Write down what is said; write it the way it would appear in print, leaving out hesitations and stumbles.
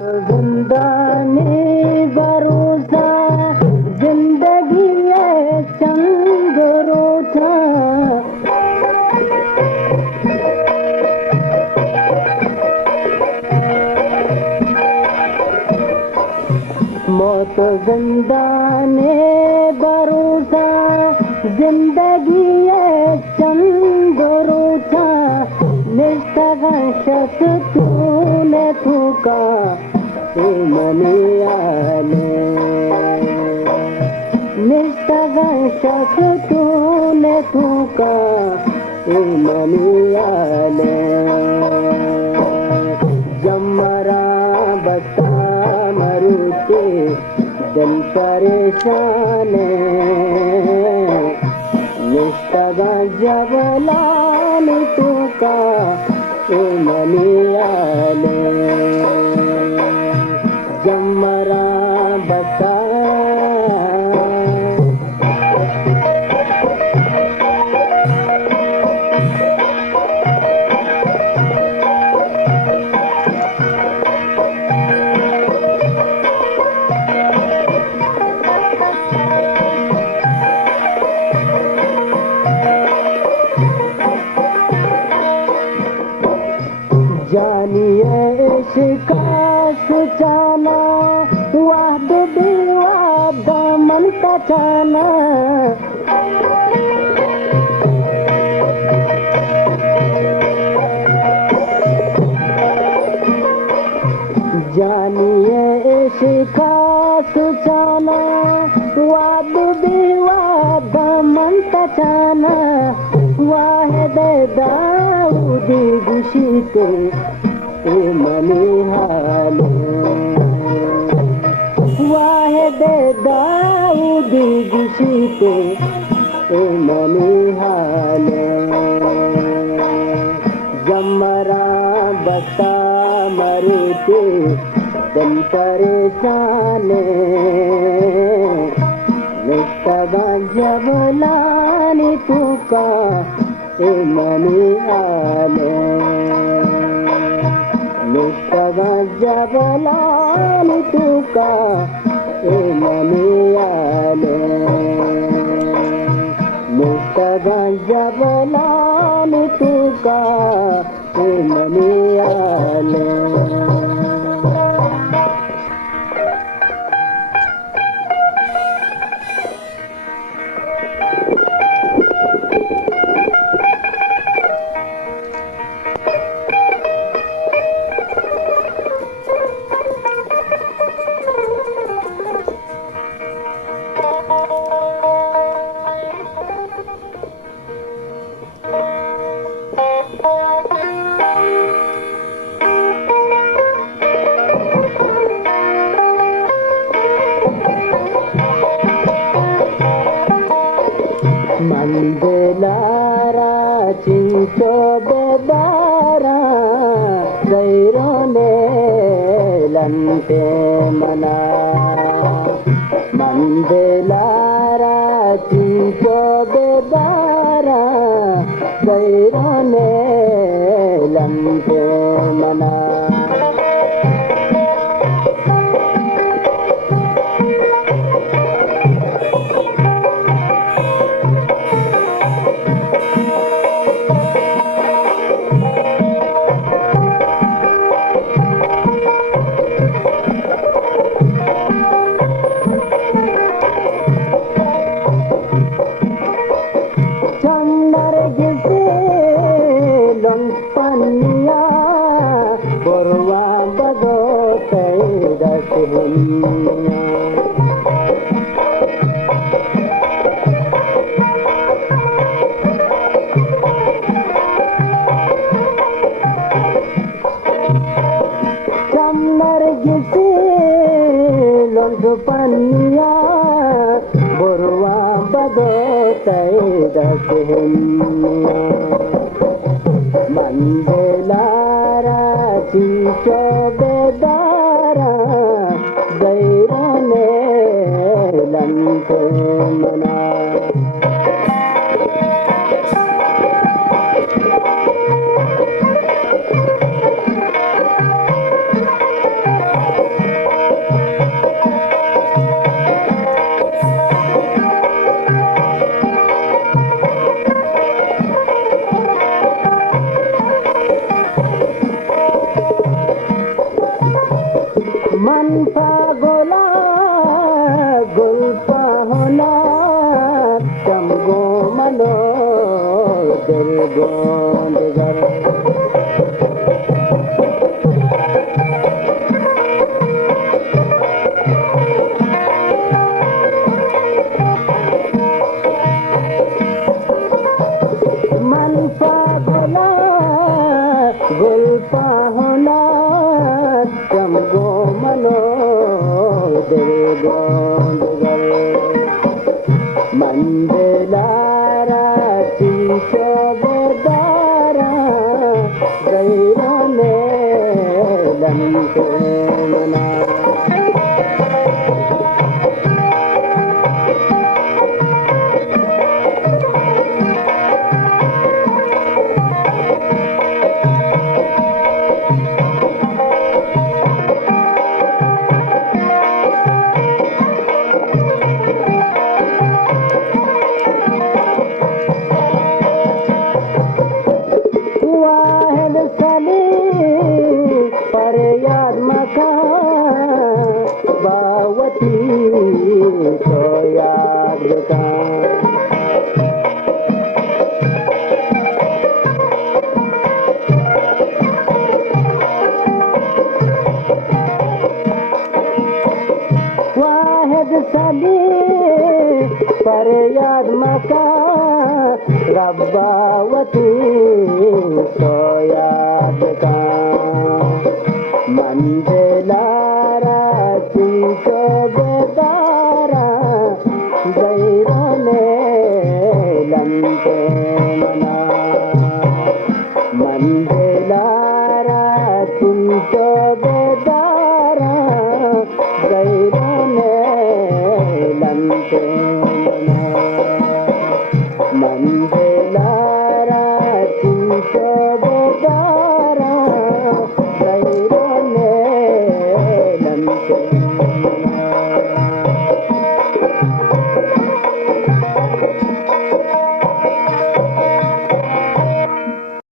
जिंदाने भरोसा जिंदगी है चंद रोजा मौत जिंदाने भरोसा जिंदगी है चंद रोजा निष्ठा तूने थूका मनियाले निष्ठा तूने थूका मनियाले जमरा बता मरुते दिल परेशान निष्ठा जबलान थूका मनियाले जमरा बता जानिए शिकास जाना वाद विवाद मन का जाना जानिए शिकास जाना वाद विवाद मन का जाना वाहिद दाऊदी गुशीते मनिहाले वाहिद दाऊदी गुशीते मनिहाले जमरा बता मरते दिल परेशान निष्ठा जबलानी तुका मनिहाले निष्ठा जबलानी तुका मनियाले निष्ठा जबलानी तुका मनियाले मंदलारा चिंचो बेदारा गैरोने लंटे मना मंदलारा चिंचो बेदारा गैरोने लंटे मना पनिया बोरवा बदो तेरस बुनिया चमनर गिसे लोंड पनिया बोरवा बदो तेरस बुनिया मंदलारा चिंचो बेदारा गैरोने लंटे मना मन पागोला गुल्पा होना चमगो मनो तेरे गोंद घर मन पागोला गुल्पा होना चमगो मनो तेरे गोंद घर मंदिलारा चीचो बेदारा गैरों में लंके मना पर याद मका बावती तो याद का वाहिद सली पर याद मका रब्बावती तो याद का मंदिलारा चीचो बेदारा गैरों में लंके मना मंदिलारा चीचो बेदारा गैरों में लंके मना मंदिलारा चीचो बेदारा गैरों में लंके